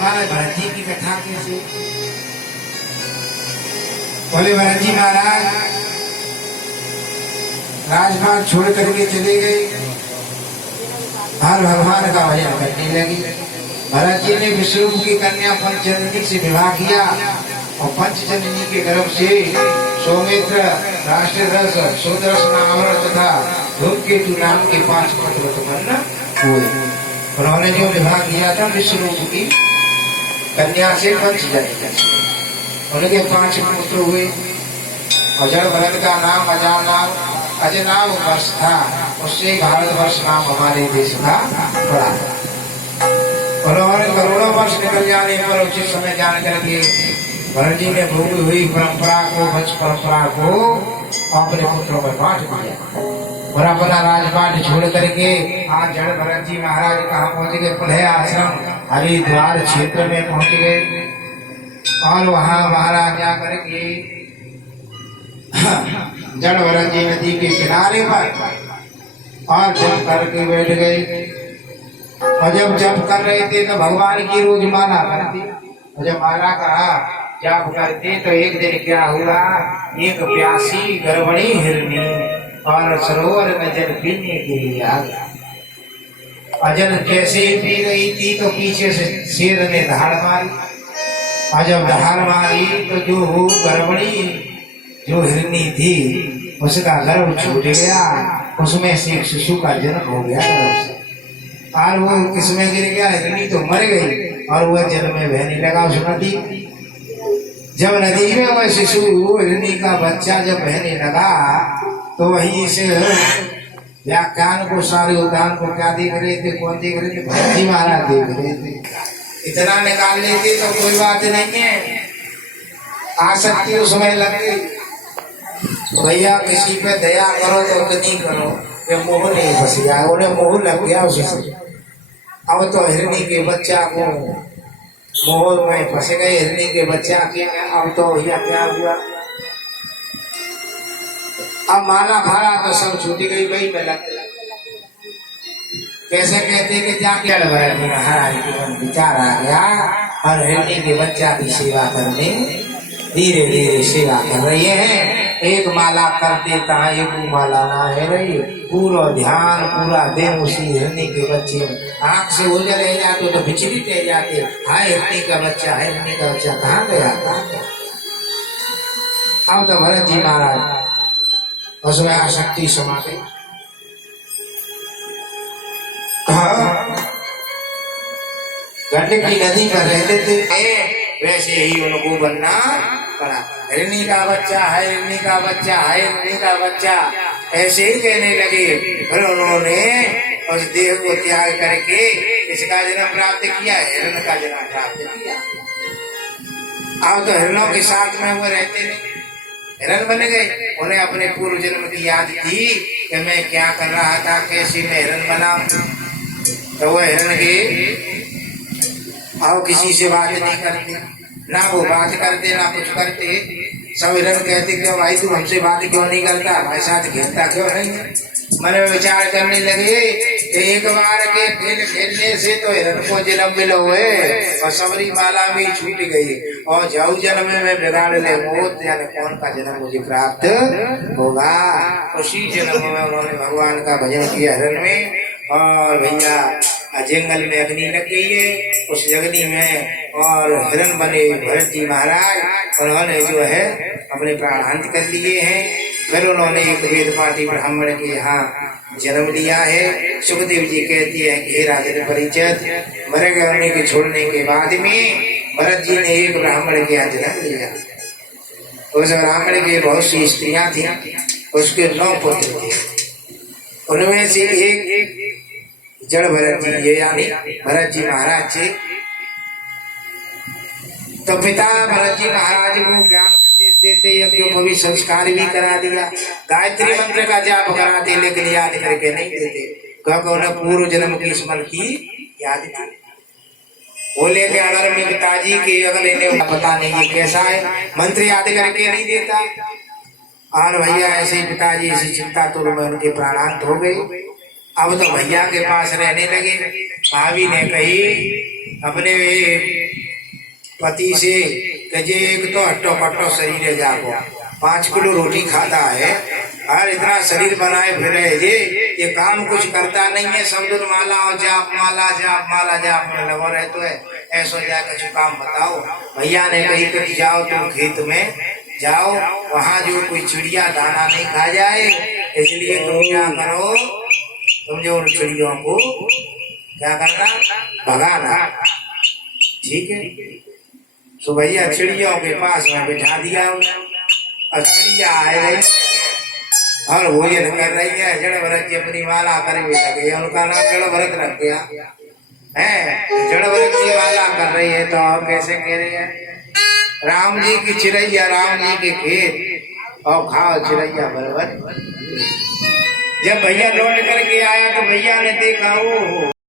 हमारे भरत जी की कथा कैसे? बोले भरत जी महाराज राजपाट छोड़ करके चले गए, हर भगवान का भजन करने लगी। भरत जी ने विष्णु की कन्या पंचजननी से विवाह किया और पंचजननी के गर्भ से सौमित्र, राष्ट्ररस, सुदर्शन, अमर तथा धूमकेतु नाम के 5 पुत्र उत्पन्न हुए। उन्होंने जो विवाह किया था विष्णु की कन्या से पंचजननी से, उनके 5 पुत्र हुए। और जड़ भरत का नाम अजनाभ वर्ष था, उससे भारतवर्ष नाम हमारे देश का पड़ा। उन्होंने करोड़ों वर्ष निकल जाने पर उचित समय जान करके भरत जी ने भोगी हुई परंपरा को, वंश परंपरा को अपने पुत्रों में बांट दिया और अपना राजपाट छोड़ करके आज जड़ भरत जी महाराज कहाँ पहुंच गए? पुनः आश्रम हरिद्वार क्षेत्र में पहुंच गए और वहां महाराज जा करके जड़ भरत जी नदी के किनारे पर और जप करके बैठ गए। और जब जप कर रहे थे तो भगवान की रोज माला करती, और जब माला कहा जप करते तो एक दिन क्या हुआ, एक प्यासी गर्भणी हिरनी और सरोवर में जल पीने के लिए आ गया। और जल कैसे ही पी रही थी तो पीछे से शेर ने धाड़ मारी, और जब धाड़ मारी तो जो गर्भणी जो हिरनी थी उसका गर्भ छूट गया, उसमें से एक शिशु का जन्म हो गया गर्भ से। और वो किसमें गिर गया? हिरनी तो मर गई और वह जल में बहने लगा उस नदी। जब नदी में वह शिशु हिरनी का बच्चा जब बहने लगा तो वहीं से व्याख्यान को, सारे उदाहरण को क्या देख रहे थे? कौन देख रहे थे? भरत जी महाराज देख रहे थे। इतना निकाल लेते तो कोई बात नहीं है, आसक्ति उसमें लग गई। भैया किसी पे दया करो तो नहीं करो, ये मोह नहीं फंस गया, उन्हें मोह लग गया उससे। अब तो हिरनी के बच्चा को मोह में फंस गए, हिरनी के बच्चा के। अब तो भैया क्या हुआ? अब माला भाड़ा तो सब छूटी गई, वही में लग गया। कैसे कहते कि जाके जड़ भरत जी महाराज के मन विचार आ गया और हिरनी के बच्चा की सेवा करने धीरे धीरे सेवा कर रही है। एक माला कर देता है, एक माला ना है रही, पूरा ध्यान पूरा दिन उसी हिरनी के बच्चे आंख से ओझल रह जाते तो विचलित रह जाते, हाय हिरनी का बच्चा है, हिरनी का बच्चा कहाँ गया, कहाँ गया? अब तो भरत जी महाराज उसमें आसक्ति समा गई। गंडक की नदी पर रहते थे, वैसे ही उनको बनना पड़ा। हिरनी का बच्चा है, हिरनी का बच्चा है, हिरनी का बच्चा, ऐसे ही कहने लगे। फिर उन्होंने उस देह को त्याग करके इसका जन्म प्राप्त किया, हिरण का जन्म प्राप्त किया। अब तो हिरणों के साथ में वो रहते नहीं, हिरण बन गए। उन्हें अपने पूर्व जन्म की याद थी कि मैं क्या कर रहा था, कैसे मैं हिरण बना। तो वो हिरण के और किसी से बात नहीं करते, ना वो बात करते ना कुछ करते। सब हिरण कहते क्यों भाई तू हमसे बात क्यों नहीं करता, हमारे साथ खेलता क्यों नहीं? मन में विचार करने लगे कि एक बार के खेलने से तो हिरण को जन्म मिला हुए और सबरी माला भी छूट गई, और जाऊ जन्म में बिगाड़ ले मौत, यानी कौन का जन्म मुझे प्राप्त होगा। उसी जन्म में उन्होंने भगवान का भजन किया हिरण में। और भैया जंगल में अग्नि लग गई है, उस अग्नि में और हिरण बने भरत जी महाराज। उन्होंने जो है अपने प्राणांत कर लिए हैं। फिर उन्होंने एक वेद पाठी ब्राह्मण के यहाँ जन्म लिया है। सुखदेव जी कहती है कि हे राजन परिचित, मर गए के छोड़ने के बाद में भरत जी ने एक ब्राह्मण के यहाँ जन्म लिया। उस ब्राह्मण के बहुत सी स्त्रियां थी, उसके 9 पुत्र थे। उनमें से एक जड़ भरत जी, ये यानी भरत जी महाराज जी। तो पिता भरत जी महाराज को ज्ञान उपदेश देते, यज्ञ को भी संस्कार भी करा दिया, गायत्री मंत्र का जाप कराते, लेकिन याद करके नहीं देते, क्योंकि उन्हें पूर्व जन्म की स्मरण की याद थी। बोले कि अगर मैं पिताजी के अगले ने पता नहीं ये कैसा है, मंत्र याद करके नहीं देता। और भैया ऐसे पिताजी ऐसी चिंता तो में उनके प्राणांत हो गए। अब तो भैया के पास रहने लगे। भाभी ने कही अपने पति से कि जे एक तो हट्टो कट्टो शरीर जागो 5 किलो रोटी खाता है और इतना शरीर बनाए फिरे ये काम कुछ करता नहीं है। सब दिन माला और जाप माला जाप में लगा रहते है। ऐसा जा कुछ काम बताओ। भैया ने कही कि जाओ तुम खेत में जाओ, वहाँ जो कोई चिड़िया दाना नहीं खा जाए, इसलिए तुम क्या करो, तुम जो उन चिड़ियों को क्या करना, भगाना। ठीक है। तो भैया चिड़ियों के पास में बिठा दिया और चिड़िया आए रही और भोजन कर रही है। जड़ भरत की अपनी माला करे हुए लगे, उनका नाम जड़ भरत रख दिया है। जड़ भरत की माला कर रही है तो और कैसे कह रही है, राम जी की चिड़ैया राम जी के खेत और खाओ चिड़ैया बराबर। जब भैया लौट करके आया तो भैया ने देखा, ओ